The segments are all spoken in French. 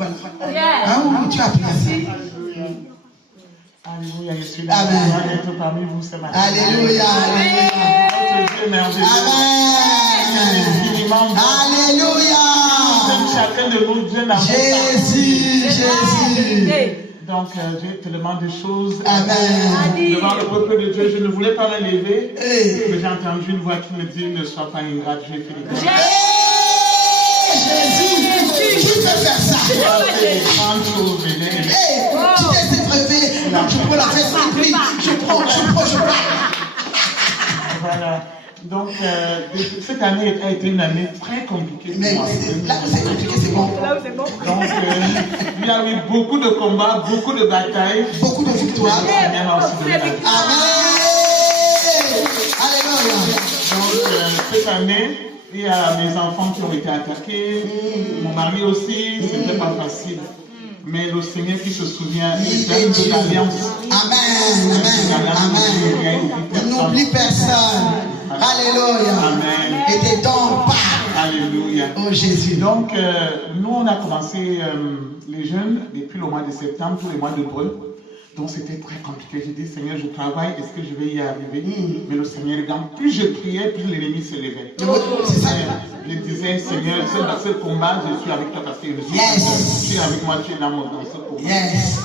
Voilà. Hein, tu as apprécié. Alléluia, je suis là. Amen. D'être parmi vous ce matin. Alléluia. Notre Dieu merveilleux. Amen. Alléluia. Chacun de nous, Dieu n'a pas. Jésus. Donc, Dieu te demande des choses. Amen. Devant le peuple de Dieu, je ne voulais pas me lever. Mais j'ai entendu une voix qui me dit, ne sois pas ingrate, je vais faire des choses. Jésus, qui peut faire ça? Tu t'es réveillé. Je prends la fête, je prends. Voilà. Donc, cette année a été une année très compliquée. Mais là où c'est compliqué, c'est bon. Donc, il y a eu beaucoup de combats, beaucoup de batailles. Beaucoup de victoires. Amen. Alléluia. Donc, cette année, il y a mes enfants qui ont été attaqués. Mon mari aussi, c'était pas facile. Mais le Seigneur qui se souvient, il est de l'alliance. Amen. Il n'oublie personne. Alléluia. Amen. Et tes dons parlent. Alléluia. Oh Jésus. Donc, nous, on a commencé les jeunes depuis le mois de septembre, tous les mois d'hébreu. Donc, c'était très compliqué. J'ai dit, Seigneur, je travaille, est-ce que je vais y arriver? Mais le Seigneur, plus je priais, plus l'ennemi se levait. C'est ça. Je disais, Seigneur, dans ce combat, je suis avec toi parce que je suis avec moi, tu es dans ce combat. Yes.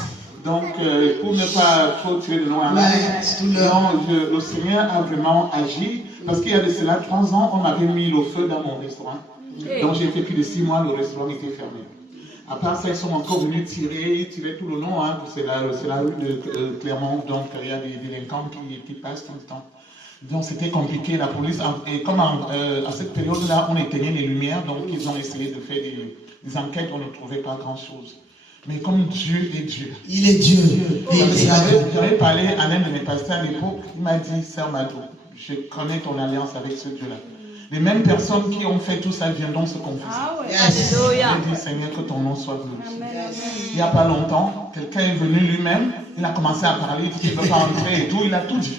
Donc, pour ne pas trop tirer de loin, le Seigneur a vraiment agi. Parce qu'il y a de cela 3 ans, on m'avait mis le feu dans mon restaurant. Donc, j'ai fait plus de 6 mois, le restaurant était fermé. À part ça, ils sont encore venus tirer tout le long. Hein. C'est la rue de Clermont, donc il y a des délinquants qui passent tout le temps. Donc c'était compliqué, la police. Et comme à cette période-là, on éteignait les lumières, donc ils ont essayé de faire des enquêtes, on ne trouvait pas grand-chose. Mais comme Dieu est Dieu. Il est Dieu. J'avais parlé à l'un de mes pasteurs à l'époque, il m'a dit, Sœur Madou, je connais ton alliance avec ce Dieu-là. Les mêmes personnes qui ont fait tout ça viendront se confesser. Alléluia. Je dis, Seigneur, que ton nom soit glorifié. Il n'y a pas longtemps, quelqu'un est venu lui-même, il a commencé à parler, il dit qu'il ne veut pas entrer et tout, il a tout dit.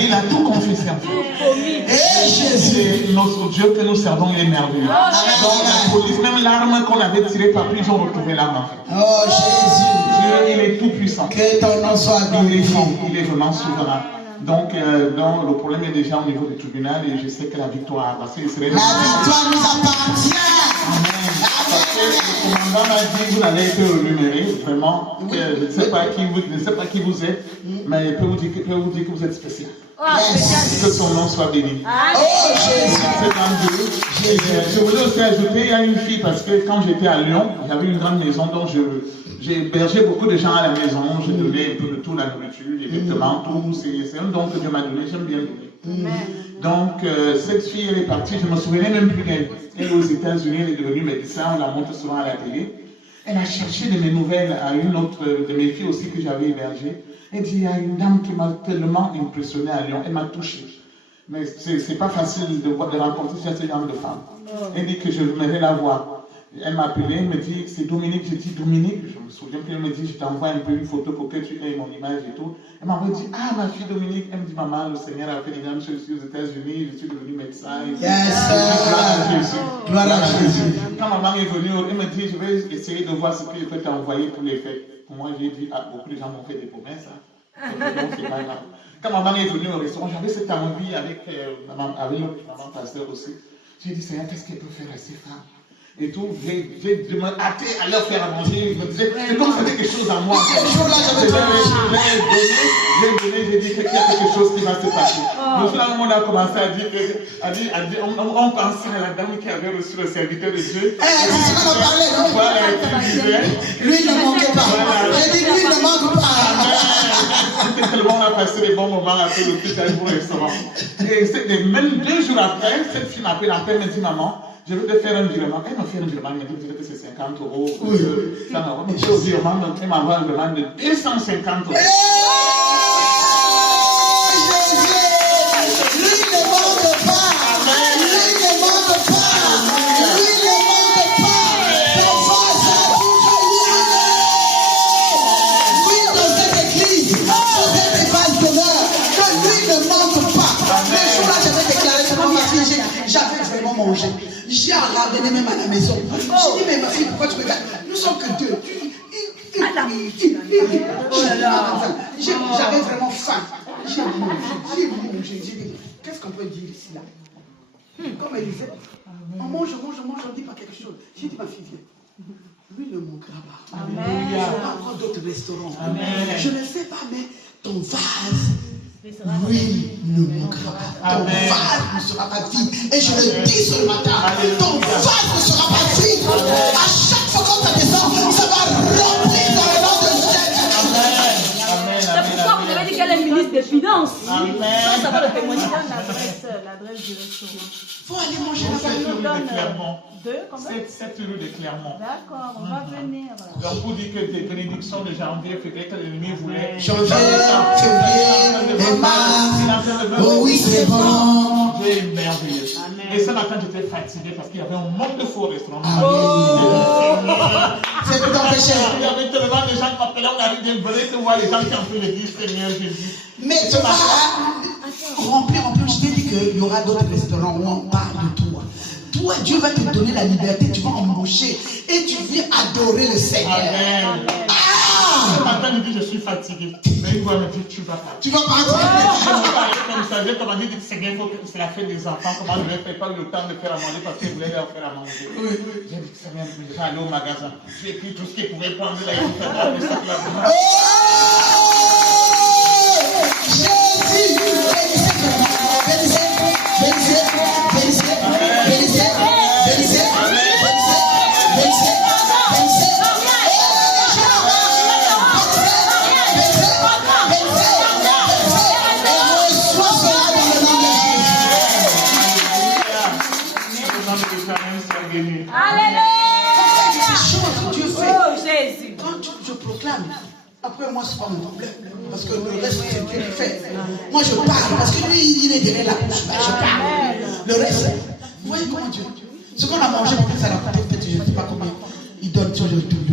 Il a tout confessé en fait. Et Jésus, notre Dieu que nous servons, il est merveilleux. Donc la police, même l'arme qu'on avait tirée par lui, ils ont retrouvé l'arme en fait. Oh Jésus, Dieu, il est tout puissant. Que ton nom soit glorifié. Il est vraiment souverain. Donc, le problème est déjà au niveau du tribunal et je sais que la victoire a passé. La victoire nous appartient. Amen. Parce que le commandant m'a dit, vous allez être rémunéré, vraiment. Je ne sais pas qui vous êtes, mais il peut vous dire que vous êtes spécial. Que son nom soit béni. Oh Jésus. Je voulais aussi ajouter, il y a une fille, parce que quand j'étais à Lyon, j'avais une grande maison, donc j'ai hébergé beaucoup de gens à la maison, je donnais un peu de tout, la nourriture, les vêtements, tout, c'est un don que Dieu m'a donné, j'aime bien donner. Donc, cette fille, elle est partie, je ne me souvenais même plus d'elle. Elle est aux États-Unis, elle est devenue médecin, on la montre souvent à la télé. Elle a cherché de mes nouvelles à une autre de mes filles aussi que j'avais hébergée. Elle dit, il y a une dame qui m'a tellement impressionné à Lyon, elle m'a touché. Mais c'est pas facile de rencontrer ce genre de femme. Elle dit que je voudrais la voir. Elle m'a appelé, elle me dit, c'est Dominique. J'ai dit, Dominique, je me souviens qu'elle me dit, je t'envoie un peu une photo pour que tu aies mon image et tout. Elle m'a dit, ah, ma fille Dominique, elle me dit, maman, le Seigneur a fait des grandes choses aux États-Unis, je suis devenu médecin. Gloire à Jésus. Quand maman est venue, elle me dit, je vais essayer de voir ce que je peux t'envoyer pour les fêtes. Pour moi, j'ai dit, ah, beaucoup de gens m'ont fait des promesses. Donc, c'est pas grave. Quand maman est venue au restaurant, j'avais cette envie avec maman pasteur aussi. J'ai dit, Seigneur, qu'est-ce qu'elle peut faire à ces femmes? Et tout, j'ai me hâté à leur faire à manger. Je me disais, c'est comme si c'était quelque chose en moi. J'ai dit qu'il y a quelque chose qui va se passer. Donc là, on a commencé à dire, on pensait à la dame qui avait reçu le serviteur de Dieu. C'est ce qu'on a parlé, non? Voilà, qui disait. Lui, il ne manquait pas. J'ai dit, lui, il ne manque pas. C'était tellement, on a passé des bons moments après le petit au restaurant. Et même 2 jours après, cette fille m'appelle, elle me dit, maman, je veux te faire un virement. Elle m'a fait un virement, elle m'a dit que c'est 50 euros. Ça m'a remis au virement, donc elle m'envoie un virement de 250 euros. J'avais vraiment mangé. J'ai ramené même à la maison. J'ai dit, mais ma fille, pourquoi tu me gardes? Nous sens que Dieu. J'avais vraiment faim. J'ai mangé. J'ai dit, qu'est-ce qu'on peut dire ici là? Comme elle disait, on mange, on ne dit pas quelque chose. J'ai dit, ma fille, viens. Lui ne manquera pas. Amen. Je vais prendre d'autres restaurants. Amen. Je ne sais pas, mais ton vase, lui ne manquera pas. Ton vase ne sera pas vide. Et je le dis ce matin, ton vase ne sera pas vide. À chaque fois qu'on te descend, ça va remplir dans le nom de Jésus. C'est pourquoi vous avez dit qu'elle est ministre des Finances. Amen. Ça va le témoigner. L'adresse du restaurant. Il faut aller manger Ça là-bas. nous donne 7 euros de Clermont. D'accord, on va venir. Donc vous dites que des bénédictions de janvier, peut-être que l'ennemi voulait. Janvier, février, et mars. Oh oui, c'est bon. Dieu est merveilleux. Et ce matin, j'étais fatigué parce qu'il y avait un manque de faux restaurants. C'est tout ton péché. Il y avait tellement de gens qui m'appelaient, on arrive de voler, de voir les gens qui ont fait l'église, Seigneur Jésus. Mais tu vas remplir. Je t'ai dit qu'il y aura d'autres restaurants où on parle de toi. Toi, Dieu va te donner la liberté, tu vas embaucher et tu viens adorer le Seigneur. Amen. Ce matin, il dit, je suis fatigué. Mais il doit me dire, tu vas partir. Tu vas partir. Je me parlais comme ça, j'ai commandé, dit, Seigneur, il faut que c'est la fête des enfants, comment je ne fais pas le temps de faire à manger parce qu'il voulait leur faire à manger. J'ai dit, Seigneur, je vais aller au magasin. J'ai pris tout ce qu'il pouvait prendre là, il fait là, le sac là. Après, moi, c'est pas mon problème. Parce que le reste, c'est Dieu qui fait. Moi, je parle. Parce que lui, il est derrière la bouche. Je parle. Le reste, vous voyez comment Dieu. Ce qu'on a mangé, peut-être ça l'a coûté, peut-être je ne sais pas combien. Il donne toujours tout.